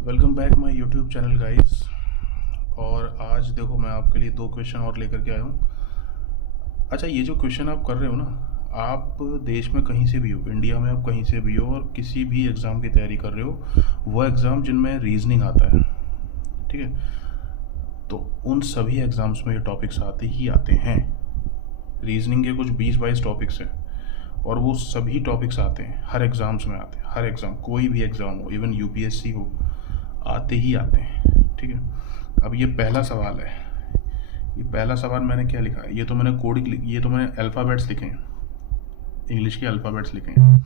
Welcome back my YouTube channel guys. और आज देखो मैं आपके लिए दो क्वेश्चन और लेकर के आया हूँ। अच्छा, ये जो क्वेश्चन आप कर रहे हो ना, आप देश में कहीं से भी हो, इंडिया में आप कहीं से भी हो और किसी भी एग्ज़ाम की तैयारी कर रहे हो, वो एग्ज़ाम जिनमें रीजनिंग आता है, ठीक है, तो उन सभी एग्ज़ाम्स में ये टॉपिक्स आते ही आते हैं। रीजनिंग के कुछ 20-22 टॉपिक्स हैं और वो सभी टॉपिक्स आते हैं, हर एग्ज़ाम्स में आते हैं। हर एग्ज़ाम, कोई भी एग्ज़ाम हो, इवन यूपीएससी हो, आते ही आते हैं, ठीक है। अब ये पहला सवाल है। ये पहला सवाल मैंने क्या लिखा है, ये तो मैंने कोडिंग, ये तो मैंने अल्फ़ाबेट्स लिखे हैं, इंग्लिश के अल्फ़ाबेट्स लिखे हैं।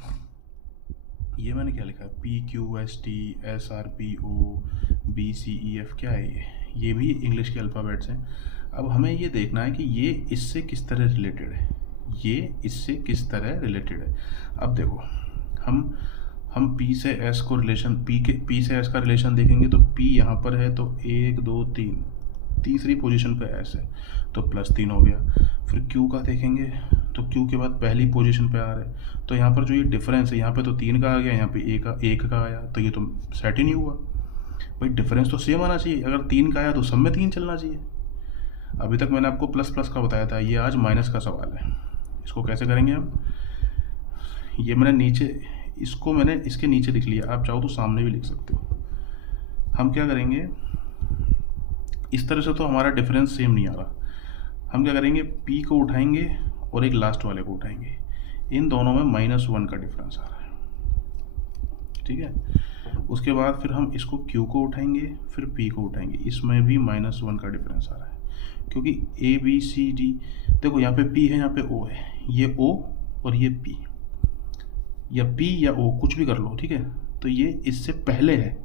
ये मैंने क्या लिखा है, P Q S T S R P O B C E F, क्या है ये भी इंग्लिश के अल्फ़ाबेट्स हैं। अब हमें ये देखना है कि ये इससे किस तरह रिलेटेड है, ये इससे किस तरह रिलेटेड है। अब देखो, हम पी से एस को रिलेशन, पी से एस का रिलेशन देखेंगे तो पी यहाँ पर है तो 1 2 3, तीसरी पोजीशन पे एस है तो +3 हो गया। फिर क्यू का देखेंगे तो क्यू के बाद पहली पोजीशन पे आर है, तो यहाँ पर जो ये डिफरेंस है, यहाँ पे तो 3 का आ गया, यहाँ पे एक का आया, तो ये तो सेट ही नहीं हुआ। भाई डिफरेंस तो सेम आना चाहिए, अगर 3 का आया तो सब में 3 चलना चाहिए। अभी तक मैंने आपको प्लस प्लस का बताया था, ये आज माइनस का सवाल है। इसको कैसे करेंगे हम, ये मैंने नीचे, इसको मैंने इसके नीचे लिख लिया, आप चाहो तो सामने भी लिख सकते हो। हम क्या करेंगे, इस तरह से तो हमारा डिफरेंस सेम नहीं आ रहा। हम क्या करेंगे, P को उठाएंगे और एक लास्ट वाले को उठाएंगे, इन दोनों में -1 का डिफरेंस आ रहा है, ठीक है। उसके बाद फिर हम इसको Q को उठाएंगे, फिर P को उठाएंगे, इसमें भी -1 का डिफरेंस आ रहा है, क्योंकि A B C D, देखो यहाँ पे P है, यहाँ पे O है, ये O और ये P, या P या O कुछ भी कर लो, ठीक है। तो ये इससे पहले है,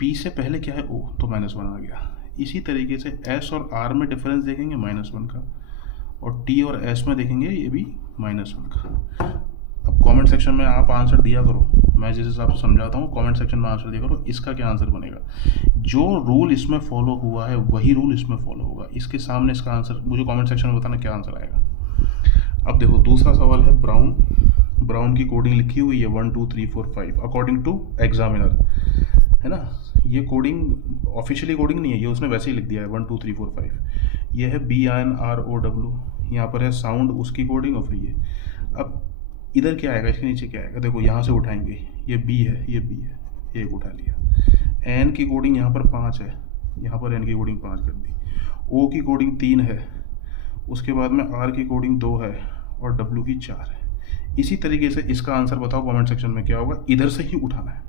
P से पहले क्या है O, तो -1 आ गया। इसी तरीके से S और R में डिफरेंस देखेंगे -1 का, और T और S में देखेंगे ये भी -1 का। अब कमेंट सेक्शन में आप आंसर दिया करो, मैं जिस हिसाब से समझाता हूँ कमेंट सेक्शन में आंसर दिया करो, इसका क्या आंसर बनेगा। जो रूल इसमें फॉलो हुआ है वही रूल इसमें फॉलो होगा, इसके सामने इसका आंसर मुझे कमेंट सेक्शन में बताना क्या आंसर आएगा। अब देखो दूसरा सवाल है, ब्राउन की कोडिंग लिखी हुई है 1 2 3 4 5 अकॉर्डिंग टू एग्जामिनर, है ना। ये कोडिंग ऑफिशियली कोडिंग नहीं है, ये उसने वैसे ही लिख दिया है 1 2 3 4 5। ये है BINROW, यहाँ पर है साउंड, उसकी कोडिंग, और फिर ये। अब इधर क्या आएगा, इसके नीचे क्या आएगा, देखो यहाँ से उठाएंगे, ये B है, ये B है, एक उठा लिया। N की कोडिंग यहाँ पर 5 है, यहाँ पर N की कोडिंग 5 कर दी। O की कोडिंग 3 है, उसके बाद में R की कोडिंग 2 है, और W की 4 है। इसी तरीके से इसका आंसर बताओ कमेंट सेक्शन में क्या होगा, इधर से ही उठाना है।